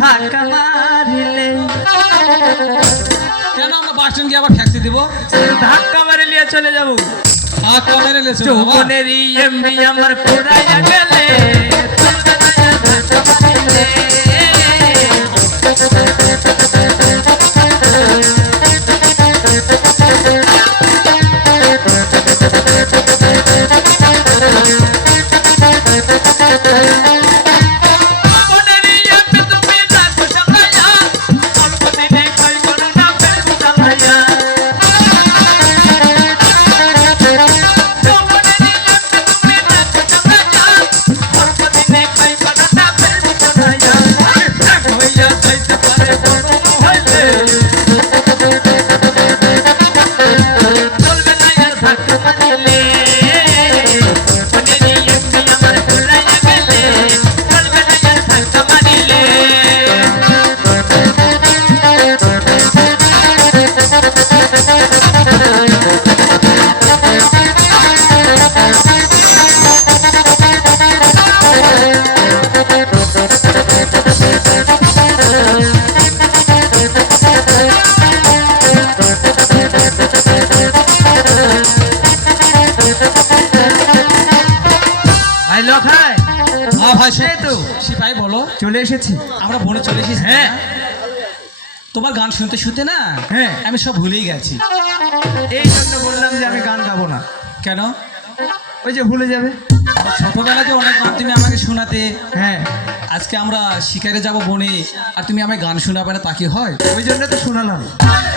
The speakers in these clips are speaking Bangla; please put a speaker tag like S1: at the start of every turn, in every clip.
S1: ধাক্কা মারিলে।
S2: কেন আমরা বাস স্ট্যান্ড গিয়ে আবার ফ্যাক্সি দিব?
S1: ধাক্কা মারি নিয়ে চলে যাব।
S2: আর কামেরে লেছো বাবা।
S1: যৌবনের এমনি আমার পুরাইয়া গেলে। চলবে না
S2: সিপাই বলো।
S1: চলে এসেছি।
S2: আমরা বনে চলে এসেছি
S1: হ্যাঁ।
S2: তোমার গান শুনতে শুনতে না?
S1: হ্যাঁ।
S2: আমি সব ভুলেই গেছি। কেন?
S1: ওই যে ভুলে যাবে।
S2: ছোটবেলাতে অনেক গান তুমি আমাকে শোনাতে
S1: হ্যাঁ।
S2: আজকে আমরা শিকারে যাব বনে আর তুমি আমায় গান শোনাবে না তা কি হয়?
S1: ওই জন্য তো শোনালাম।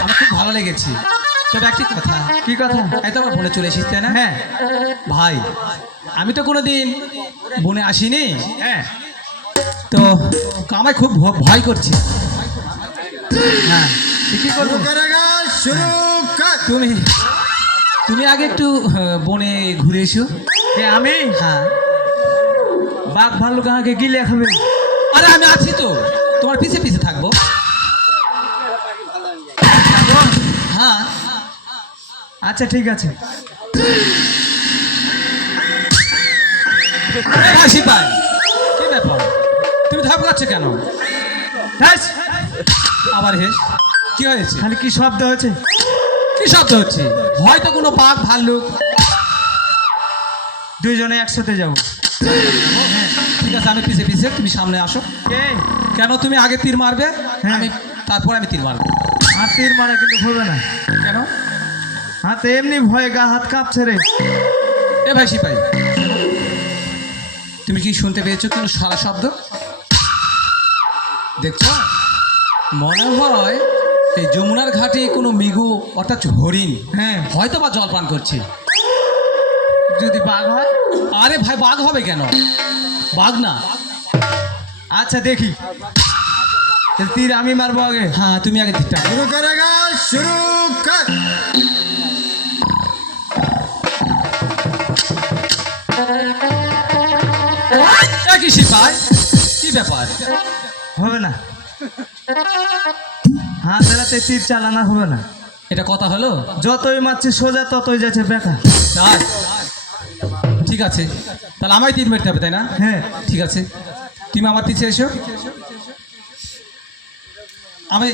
S2: আমার খুব ভালো লেগেছে। তবে একটি কথা
S1: কি কথা?
S2: এই তো আমরা বনে চলে এসেছি তাই না?
S1: হ্যাঁ।
S2: ভাই আমি তো কোনোদিন বনে আসিনি।
S1: হ্যাঁ।
S2: তো আমায় খুব ভয় করছে।
S1: হ্যাঁ। কি করব?
S2: তুমি তুমি আগে একটু বনে ঘুরে এসো।
S1: এ, আমি?
S2: হ্যাঁ।
S1: বাঘ ভাল্লুক আমাকে গিলে খাবে।
S2: আরে আমি আছি তো। তোমার পিছে পিছে থাকব। হ্যাঁ।
S1: আচ্ছা ঠিক আছে।
S2: হ্যাঁ সিপাই। কি ব্যাপার? তুমি ধাপকাচ্ছ কেন? আবার হেস। কি হয়েছে?
S1: খালি কি শব্দ হয়েছে?
S2: কি শব্দ হচ্ছে। হয়তো কোনো বাঘ ভাল্লুক।
S1: দুইজনে একসাথে যাব।
S2: ঠিক আছে আমি পিছে পিছে তুমি সামনে আসো। কেন তুমি আগে তীর মারবে?
S1: হ্যাঁ।
S2: আমি তারপর আমি তীর মারবো।
S1: হাতের মারা কিন্তু হবে না।
S2: কেন?
S1: হাতে এমনি ভয়ে গা হাত কাঁপছে রে।
S2: এ ভাই সিপাই তুমি কি শুনতে পেয়েছ কোনো সারা শব্দ? দেখছ? মনে হয় এই যমুনার ঘাটে কোনো মিগু অর্থাৎ হরিণ
S1: হ্যাঁ।
S2: হয়তো বা জলপান করছে।
S1: যদি বাঘ হয়?
S2: আরে ভাই বাঘ হবে কেন? বাঘ না।
S1: আচ্ছা দেখি। তীর আমি মারবো আগে।
S2: হ্যাঁ তুমি আগে তীরটা
S3: শুরু করে শুরু
S2: কর। কি ব্যাপার?
S1: হবে না। হাত এলাতে তীর চালানো হবে না।
S2: এটা কথা হলো?
S1: যতই মারছি সোজা ততই যাচ্ছে
S2: ব্যথা ঠিক আছে। তাহলে আমায় তীর মেরতে হবে তাই না?
S1: হ্যাঁ।
S2: ঠিক আছে। তুমি আমার পিছিয়ে এসো। আমি